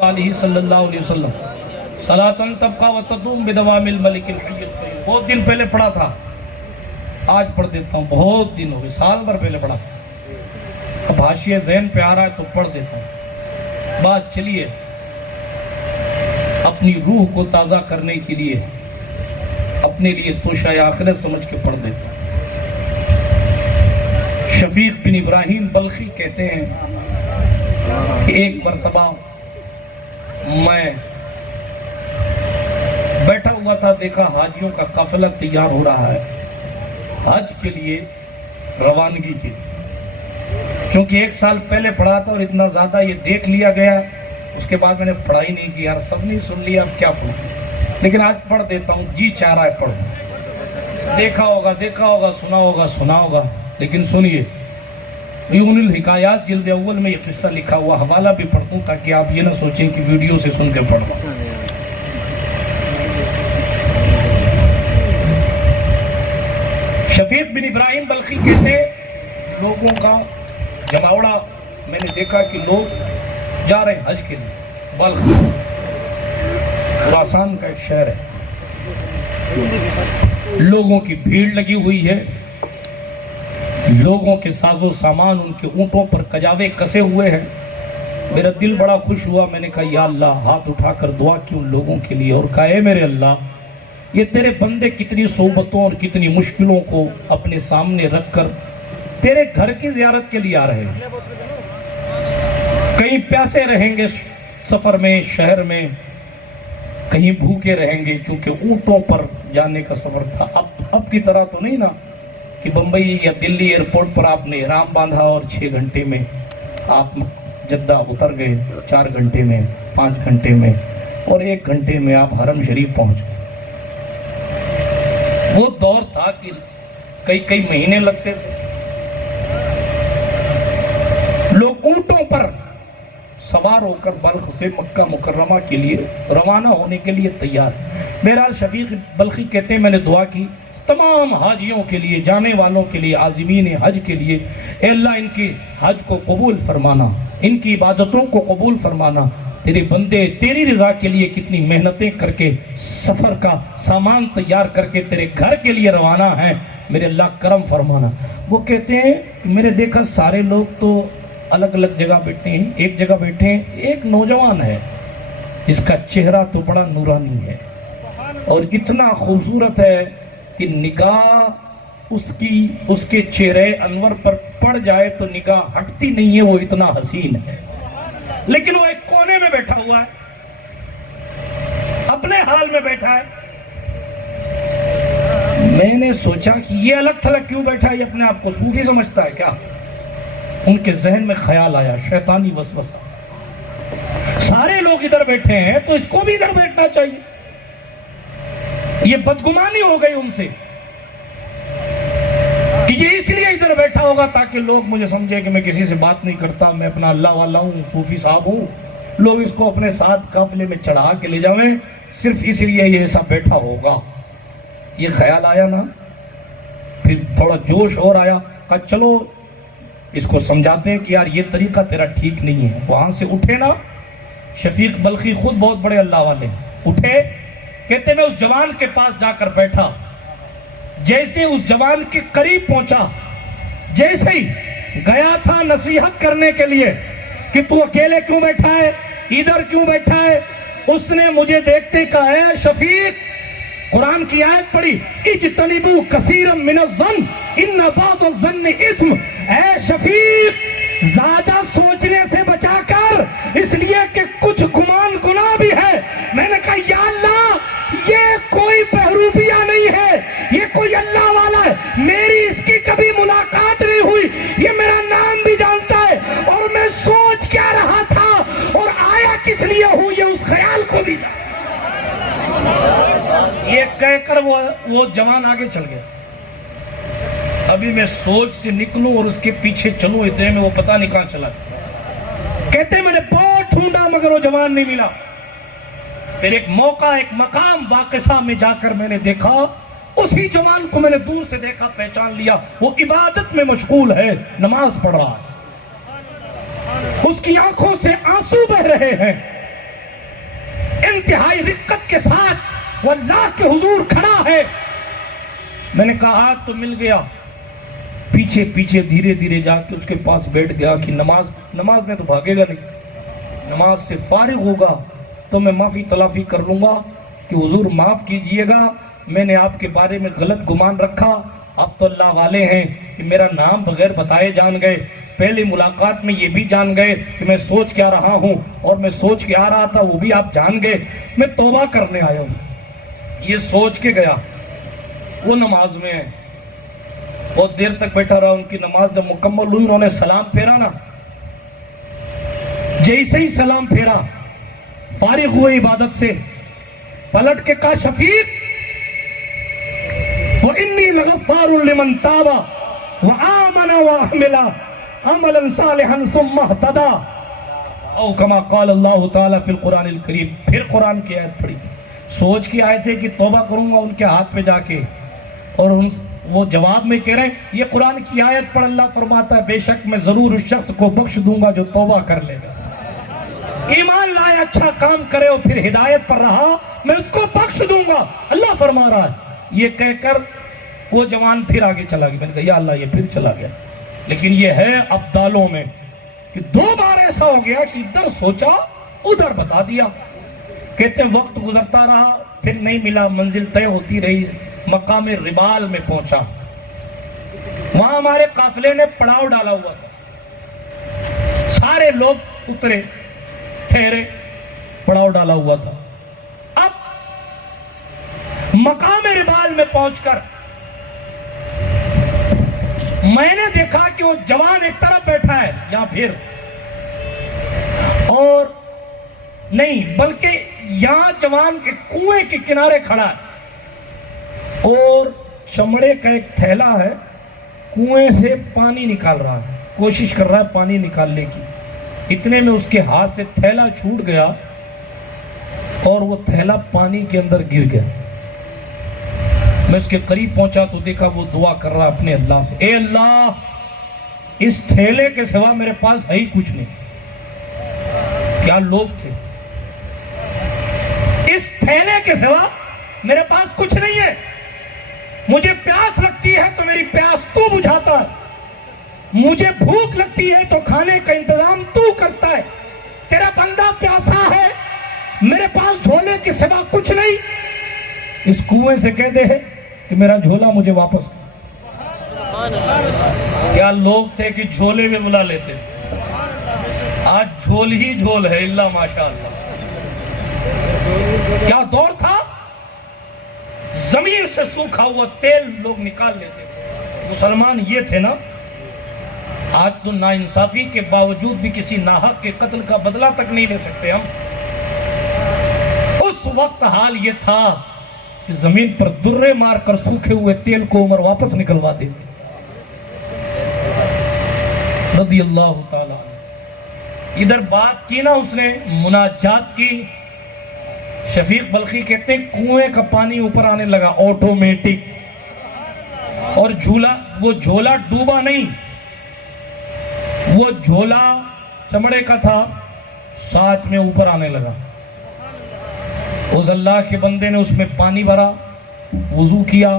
सल्लल्लाहु अलैहि वसल्लम सलातन तबका व तदूम बिदवामिल मलिकिल हय्यिल क़य्यूम। बहुत दिन पहले पढ़ा था, आज पढ़ देता हूँ। बहुत दिन हो गए, साल भर पहले पढ़ा। अब हाशिए ज़हन पे आ रहा है तो पढ़ देता हूँ। बात चलिए, अपनी रूह को ताज़ा करने के लिए अपने लिए तोशा आखिरत समझ के पढ़ देता हूँ। शफीक बिन इब्राहिम बल्खी कहते हैं कि एक मरतबा मैं बैठा हुआ था, देखा हाजियों का काफिला तैयार हो रहा है हज के लिए, रवानगी के। क्योंकि एक साल पहले पढ़ा था और इतना ज्यादा ये देख लिया गया, उसके बाद मैंने पढ़ाई नहीं की। यार सबने सुन लिया, अब क्या पढ़ूं, लेकिन आज पढ़ देता हूँ। जी चाह रहा है पढ़ूं। देखा होगा, सुना होगा, लेकिन सुनिए। यूनुल हिकायात जिल्द अव्वल में ये किस्सा लिखा हुआ, हवाला भी पढ़ दूं ताकि आप ये ना सोचें कि वीडियो से सुन के पढ़। शफीक बिन इब्राहिम बल्खी कहते, लोगों का जमावड़ा मैंने देखा कि लोग जा रहे हैं हज के लिए। बल्ख खुरासान का एक शहर है, लोगों की भीड़ लगी हुई है, लोगों के साजो सामान उनके ऊंटों पर कजावे कसे हुए हैं। मेरा दिल बड़ा खुश हुआ। मैंने कहा या अल्लाह, हाथ उठाकर दुआ की उन लोगों के लिए और कहा है मेरे अल्लाह, ये तेरे बंदे कितनी सोबतों और कितनी मुश्किलों को अपने सामने रखकर तेरे घर की जियारत के लिए आ रहे हैं। कहीं प्यासे रहेंगे सफर में, शहर में, कहीं भूखे रहेंगे क्योंकि ऊंटों पर जाने का सफर था। अब की तरह तो नहीं ना कि बंबई या दिल्ली एयरपोर्ट पर आपने इहराम बांधा और 6 घंटे में आप जद्दा उतर गए, 4 घंटे में, 5 घंटे में और 1 घंटे में आप हरम शरीफ पहुंच गए। वो दौर था कि कई महीने लगते थे। लोग ऊंटों पर सवार होकर बल्ख से मक्का मुकर्रमा के लिए रवाना होने के लिए तैयार। बहरहाल शफीक बल्खी कहते हैं, मैंने दुआ की तमाम हाजियों के लिए, जाने वालों के लिए, आज़िमीन हज के लिए, अल्लाह इनकी हज को कबूल फरमाना, इनकी इबादतों को कबूल फरमाना। तेरे बंदे तेरी रजा के लिए कितनी मेहनतें करके सफ़र का सामान तैयार करके तेरे घर के लिए रवाना है, मेरे अल्लाह करम फरमाना। वो कहते हैं मेरे देखा सारे लोग तो अलग अलग जगह बैठे हैं, एक जगह बैठे हैं, एक नौजवान है, इसका चेहरा तो बड़ा नूरानी है और इतना खूबसूरत है कि निगाह उसके चेहरे अनवर पर पड़ जाए तो निगाह हटती नहीं है, वो इतना हसीन है। लेकिन वो एक कोने में बैठा हुआ है, अपने हाल में बैठा है। मैंने सोचा कि ये अलग थलग क्यों बैठा है, ये अपने आप को सूफी समझता है क्या? उनके जहन में ख्याल आया, शैतानी वसवसा, सारे लोग इधर बैठे हैं तो इसको भी इधर बैठना चाहिए। ये बदगुमानी हो गई उनसे कि ये इसलिए इधर बैठा होगा ताकि लोग मुझे समझे कि मैं किसी से बात नहीं करता, मैं अपना अल्लाह वाला हूँ, सूफी साहब हूँ, लोग इसको अपने साथ काफिले में चढ़ा के ले जावें, सिर्फ इसलिए ये ऐसा बैठा होगा। ये ख्याल आया ना, फिर थोड़ा जोश और आया, कहा चलो इसको समझाते हैं कि यार ये तरीका तेरा ठीक नहीं है। वहां से उठे ना, शफीक बल्खी खुद बहुत बड़े अल्लाह वाले, उठे, कहते मैं उस जवान के पास जाकर बैठा। जैसे उस जवान के करीब पहुंचा, जैसे ही गया था नसीहत करने के लिए कि तू अकेले क्यों बैठा है, इधर क्यों बैठा है, उसने मुझे देखते कहा है शफीक, कुरान की आयत पढ़ी, इज्तनिबू कसीरम मिनज़्ज़न इन्न बाज़-ज़न्नि इस्म। ऐ शफीक, ज्यादा सोचने से बचाकर, इसलिए कि कुछ गुमान गुनाह भी है। मैंने कहा या अल्लाह, ये कोई बहरूपिया नहीं है, ये कोई अल्लाह वाला है, मेरी इसकी कभी मुलाकात नहीं हुई, ये मेरा नाम भी जानता है और मैं सोच क्या रहा था और आया किस लिए हूं, ये उस ख्याल को भी जानता। ये कहकर वो जवान आगे चल गया। अभी मैं सोच से निकलूं और उसके पीछे चलूं, इतने में वो पता नहीं कहां चला। कहते मैंने बहुत ढूंढा मगर वो जवान नहीं मिला। फिर एक मौका, एक मकाम वाकिसा में जाकर मैंने देखा, उसी जवान को मैंने दूर से देखा, पहचान लिया। वो इबादत में मशगूल है, नमाज पढ़ रहा है, उसकी आंखों से आंसू बह रहे हैं। इंतहाई रिक्कत के साथ वो अल्लाह के हुजूर खड़ा है। मैंने कहा आज तो मिल गया। पीछे पीछे धीरे धीरे जाके उसके पास बैठ गया कि नमाज में तो भागेगा नहीं, नमाज से फारिग होगा तो मैं माफ़ी तलाफी कर लूँगा कि हुजूर माफ़ कीजिएगा, मैंने आपके बारे में गलत गुमान रखा। अब तो अल्लाह वाले हैं कि मेरा नाम बगैर बताए जान गए। पहली मुलाकात में ये भी जान गए कि मैं सोच क्या रहा हूँ, और मैं सोच के आ रहा था वो भी आप जान गए। मैं तौबा करने आया हूँ, ये सोच के गया। वो नमाज में है, बहुत देर तक बैठा रहा। उनकी नमाज जब मुकम्मल हुई, उन्होंने सलाम फेरा ना, जैसे ही सलाम फेरा फारिग हुए इबादत से, पलट के कहा शफीक वो इन्नी लगफ़ारुल लिमन ताबा व आमना व अमिला अमलन सालिहन सुम्मा इहतदा औ कमा क़ाल अल्लाह ताला फिल कुरानिल करीम। फिर कुरान की आयत पढ़ी, सोच के आए थे कि तौबा करूंगा उनके हाथ पे जाके, और वो जवाब में कह रहे हैं ये कुरान की आयत पढ़। अल्लाह फरमाता है बेशक मैं जरूर उस शख्स को बख्श दूंगा जो तौबा कर लेगा, ईमान लाए, अच्छा काम करे और फिर हिदायत पर रहा, मैं उसको बख्श दूंगा। अल्लाह फरमा रहा है। ये कहकर वो जवान फिर आगे चला गया। मैंने कहा या अल्लाह, ये फिर चला गया। लेकिन ये है अब्दालों में कि 2 बार ऐसा हो गया कि इधर सोचा उधर बता दिया। कहते वक्त गुजरता रहा, फिर नहीं मिला, मंजिल तय होती रही, मकाम रिबाल में पहुंचा। वहां हमारे काफिले ने पड़ाव डाला हुआ था, सारे लोग उतरे, ठहरे, पड़ाव डाला हुआ था। अब मकाम रिबाल में पहुंचकर मैंने देखा कि वो जवान एक तरफ बैठा है, या फिर और नहीं बल्कि यहां जवान एक कुएं के किनारे खड़ा है और चमड़े का एक थैला है, कुएं से पानी निकाल रहा है, कोशिश कर रहा है पानी निकालने की। इतने में उसके हाथ से थैला छूट गया और वो थैला पानी के अंदर गिर गया। मैं उसके करीब पहुंचा तो देखा वो दुआ कर रहा अपने अल्लाह से, ए अल्लाह, इस थैले के सिवा मेरे पास है ही कुछ नहीं। क्या लोग थे, इस थैले के सिवा मेरे पास कुछ नहीं है। मुझे प्यास लगती है तो मेरी प्यास तू बुझाता है, मुझे भूख लगती है तो खाने का इंतजाम तू करता है। तेरा बंदा प्यासा है, मेरे पास झोले के सिवा कुछ नहीं। इस कुएं से कह दे कि मेरा झोला मुझे वापस। क्या लोग थे कि झोले में बुला लेते, आज झोल ही झोल है, इल्ला माशाअल्लाह। क्या दौर था, जमीन से सूखा हुआ तेल लोग निकाल लेते। मुसलमान ये थे ना। आज तो नाइंसाफी के बावजूद भी किसी नाहक के कत्ल का बदला तक नहीं ले सकते हम। उस वक्त हाल ये था कि जमीन पर दुर्रे मारकर सूखे हुए तेल को उमर वापस निकलवा देते रज़ी अल्लाह ताला। इधर बात की ना उसने मुनाजात की। शफीक बल्खी कहते हैं कुएं का पानी ऊपर आने लगा ऑटोमेटिक, और वो झोला डूबा नहीं, वो झोला चमड़े का था, साथ में ऊपर आने लगा। उस अल्लाह के बंदे ने उसमें पानी भरा, वुजू किया,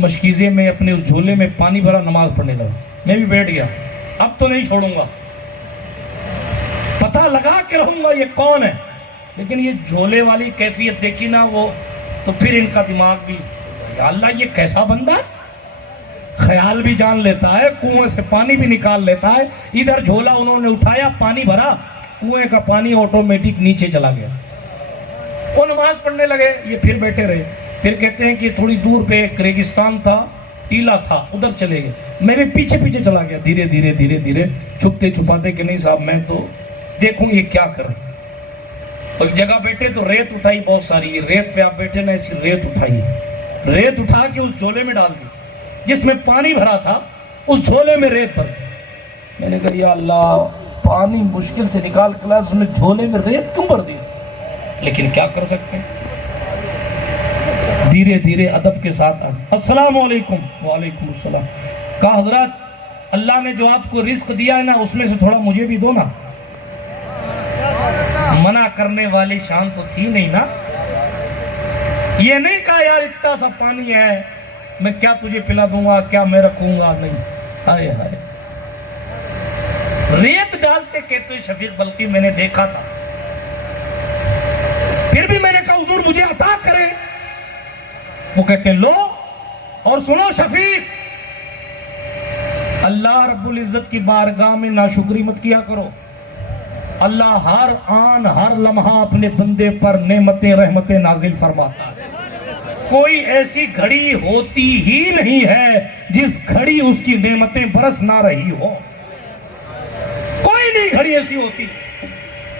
मशकीज़े में अपने उस झोले में पानी भरा, नमाज पढ़ने लगा। मैं भी बैठ गया, अब तो नहीं छोड़ूंगा, पता लगा के रहूंगा ये कौन है। लेकिन ये झोले वाली कैफियत देखी ना वो, तो फिर इनका दिमाग भी, या अल्लाह ये कैसा बंदा है, ख्याल भी जान लेता है, कुएं से पानी भी निकाल लेता है। इधर झोला उन्होंने उठाया, पानी भरा, कुएं का पानी ऑटोमेटिक नीचे चला गया। वो नमाज पढ़ने लगे, ये फिर बैठे रहे। फिर कहते हैं कि थोड़ी दूर पे एक रेगिस्तान था, टीला था, उधर चले गए। मैं भी पीछे पीछे चला गया, धीरे धीरे धीरे धीरे, छुपते छुपाते कि नहीं साहब मैं तो देखूं ये क्या कर रहे। और एक जगह बैठे तो रेत उठाई बहुत सारी, रेत पे आप बैठे ना, ऐसी रेत उठाई, रेत उठा के उस झोले में डाल दी जिसमें पानी भरा था, उस झोले में रेत भर। मैंने कहा या अल्लाह, पानी मुश्किल से निकाल कर उसने झोले में रेत क्यों भर दी, लेकिन क्या कर सकते हैं। धीरे धीरे अदब के साथ अस्सलाम वालेकुम, वालेकुम अस्सलाम। कहा हजरत अल्लाह ने जो आपको रिस्क दिया है ना, उसमें से थोड़ा मुझे भी दो ना। मना करने वाली शान तो थी नहीं ना। ये नहीं कहा यार इतना सा पानी है मैं क्या तुझे पिला दूंगा, क्या मैं रखूंगा, नहीं। हाय हाय, रेत डालते कहते शफीक बल्कि मैंने देखा था, फिर भी मैंने कहा हुजूर मुझे अता करें। वो कहते लो और सुनो शफीक, अल्लाह रब्बुल इज्जत की बारगाह में नाशुक्री मत किया करो। अल्लाह हर आन हर लम्हा अपने बंदे पर नेमतें रहमतें नाजिल फरमाता है। कोई ऐसी घड़ी होती ही नहीं है जिस घड़ी उसकी नेमतें बरस ना रही हो। कोई नहीं घड़ी ऐसी होती।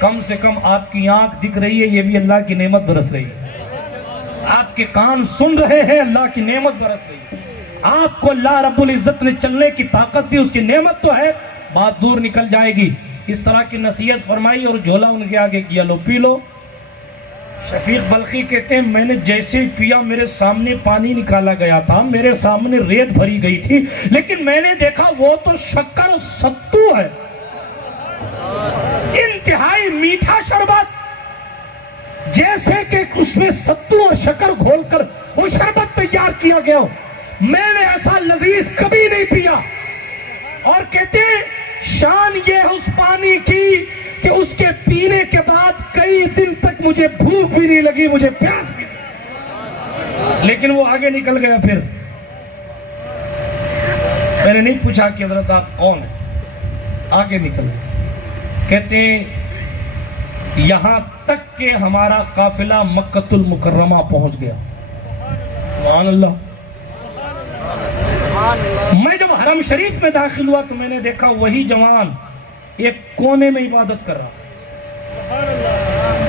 कम से कम आपकी आंख दिख रही है, ये भी अल्लाह की नेमत बरस रही है। आपके कान सुन रहे हैं, अल्लाह की नेमत बरस रही है। आपको अल्लाह रब्बुल इज्जत ने चलने की ताकत दी, उसकी नेमत तो है, बात दूर निकल जाएगी। इस तरह की नसीहत फरमाई और झोला उनके आगे किया, लो पी लो। शफीक बल्खी कहते हैं मैंने जैसे ही पिया मेरे सामने पानी निकाला गया था, मेरे सामने रेत भरी गई थी, लेकिन मैंने देखा वो तो शक्कर सत्तू है, इंतहाई मीठा शरबत, जैसे कि उसमें सत्तू और शक्कर घोलकर वो शरबत तैयार किया गया हो। मैंने ऐसा लजीज कभी नहीं पिया। और कहते शान ये है उस पानी की कि उसके पीने के बाद कई दिन तक मुझे भूख भी नहीं लगी, मुझे प्यास भी नहीं। लेकिन वो आगे निकल गया। फिर मैंने नहीं पूछा कि हजरत आप कौन है, आगे निकल गए। कहते यहां तक के हमारा काफिला मक्कतुल मुकर्रमा पहुंच गया। सुभान अल्लाह। मैं जब हरम शरीफ में दाखिल हुआ तो मैंने देखा वही जवान एक कोने में इबादत कर रहा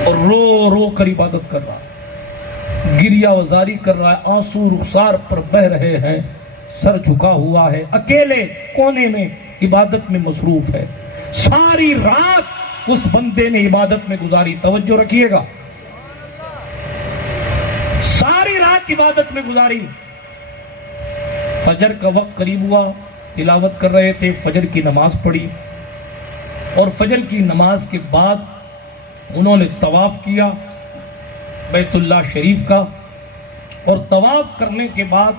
और रो रो कर इबादत कर रहा, गिरिया वजारी कर रहा है, आंसू रुखसार पर बह रहे हैं, सर झुका हुआ है, अकेले कोने में इबादत में मसरूफ है। सारी रात उस बंदे ने इबादत में गुजारी, तवज्जो रखिएगा, सारी रात इबादत में गुजारी। फजर का वक्त करीब हुआ, तिलावत कर रहे थे, फजर की नमाज पढ़ी और फजर की नमाज के बाद उन्होंने तवाफ किया बैतुल्लाह शरीफ का। और तवाफ करने के बाद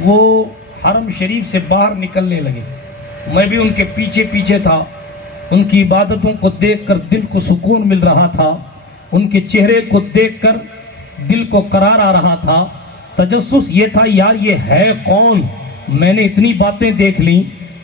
वो हरम शरीफ से बाहर निकलने लगे। मैं भी उनके पीछे पीछे था। उनकी इबादतों को देखकर दिल को सुकून मिल रहा था, उनके चेहरे को देखकर दिल को करार आ रहा था। तजस्सुस ये था यार ये है कौन। मैंने इतनी बातें देख ली,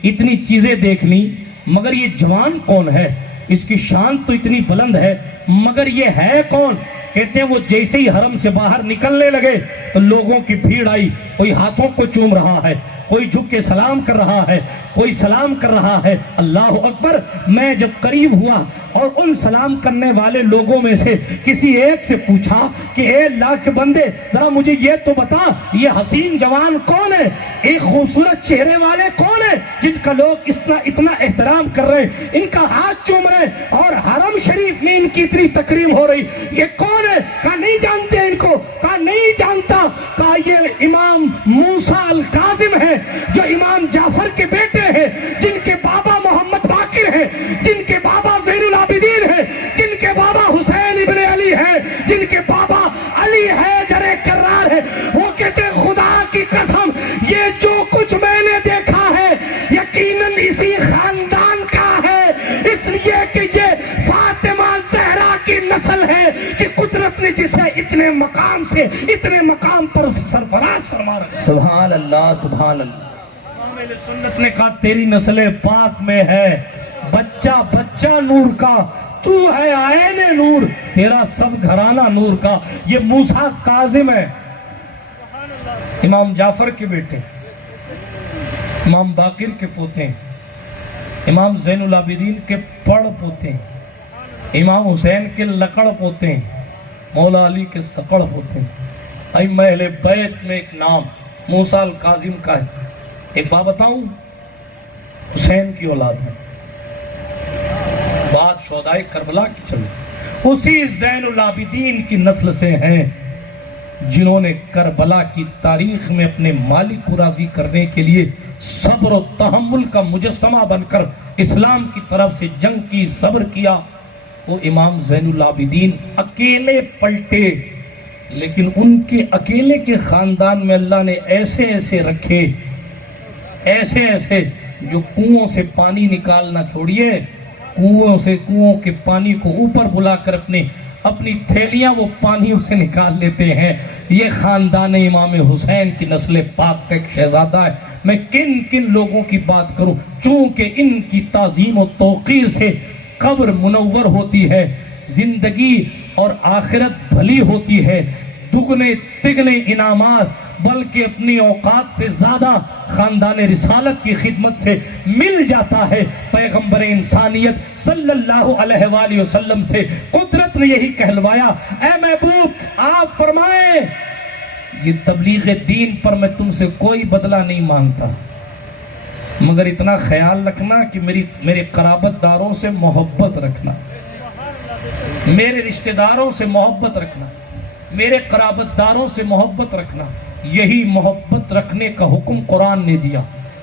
इतनी चीजें देख ली, मगर ये जवान कौन है, इसकी शान तो इतनी बुलंद है, मगर ये है कौन। कहते हैं वो जैसे ही हरम से बाहर निकलने लगे तो लोगों की भीड़ आई, कोई हाथों को चूम रहा है, कोई झुक के सलाम कर रहा है, कोई सलाम कर रहा है। अल्लाह अकबर। मैं जब करीब हुआ और उन सलाम करने वाले लोगों में से किसी एक से पूछा कि ए अल्लाह के बंदे जरा मुझे ये तो बता, ये हसीन जवान कौन है, एक खूबसूरत चेहरे वाले कौन है जिनका लोग इतना एहतराम कर रहे हैं, इनका हाथ चूम रहे और हरम शरीफ में इनकी इतनी तकरीम हो रही, ये कौन है। कहा नहीं जानते इनको। कहा नहीं जानता। कहा ये इमाम मूसा अल काजिम है, जो इमाम जाफर के बेटे हैं, जिनके बाबा मोहम्मद बाकिर हैं, जिनके बाबा ज़ैनुल आबिदीन हैं, जिनके बाबा हुसैन इब्ने अली है, जिनके बाबा अली है जरे कर्रार है। वो कहते हैं खुदा की कसम ये जो कुछ मैंने देखा है यकीनन इसी खानदान का है, इसलिए कि ये फातिमा ज़हरा की नस्ल है कि कुदरत ने जिसे इतने मकाम से इतने मकाम पर सरफराज फरमा रखा। सुभान अल्लाह सुभान अल्लाह। सुन्नत ने कहा तेरी नस्ल पाक में है, बच्चा बच्चा नूर का, तू है आयने नूर, तेरा सब घराना नूर का। ये मूसा काजिम है, इमाम जाफर के बेटे, इमाम बाकिर के पोते, इमाम ज़ैनुल आबिदीन के पड़ पोते, इमाम हुसैन के लकड़ पोते, मौला अली के सकड़ पोते। अहले बैत में एक नाम मूसा अल काजिम का है। एक बात बताऊं, हुसैन की औलाद है, बात शोदाए करबला की चली, उसी ज़ैनुल आबिदीन की नस्ल से हैं जिन्होंने करबला की तारीख में अपने मालिक को राजी करने के लिए सब्र और तहम्मुल का मुजस्समा बनकर इस्लाम की तरफ से जंग की, सब्र किया, वो इमाम ज़ैनुल आबिदीन अकेले पलटे, लेकिन उनके अकेले के ख़ानदान में अल्लाह ने ऐसे ऐसे रखे, ऐसे ऐसे, जो कुओं से पानी निकालना छोड़िए, कुओं के पानी को ऊपर बुलाकर अपनी थैलियां वो पानियों से निकाल लेते हैं। ये ख़ानदान इमाम हुसैन की नस्ल पाक का एक शहजादा है। मैं किन किन लोगों की बात करूं, चूंकि इनकी ताज़ीम और तौक़ीर से कब्र मुनव्वर होती है, जिंदगी और आखिरत भली होती है, दुगने तिगने इनामात बल्कि अपनी औकात से ज्यादा खानदान रिसालत की खिदमत से मिल जाता है। पैगंबर इंसानियत सल्लल्लाहु अलैहि वसल्लम से कुदरत ने यही कहलवाया, ऐ महबूब आप फरमाएं, ये तबलीग दीन पर मैं तुमसे कोई बदला नहीं मांगता, मगर इतना ख्याल रखना कि मेरे कराबतदारों से मोहब्बत रखना, मेरे रिश्तेदारों से मोहब्बत रखना, मेरे कराबतदारों से मोहब्बत रखना। यही मोहब्बत रखने का हुक्म कुरान ने दिया।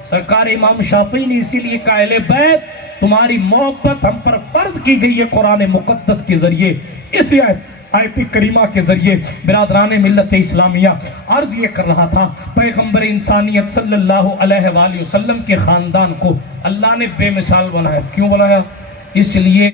सरकार इमाम शाफी ने इसीलिए कहा, अहले बैत तुम्हारी मोहब्बत हम पर फर्ज की गई है कुरान मुकद्दस के जरिए। इस आयत करीमा के जरिए बिरादरान मिल्लत इस्लामिया अर्ज ये कर रहा था, पैगंबर इंसानियत सल्लल्लाहु अलैहि वसल्लम के खानदान को अल्लाह ने बेमिसाल बनाया। क्यों बनाया? इसलिए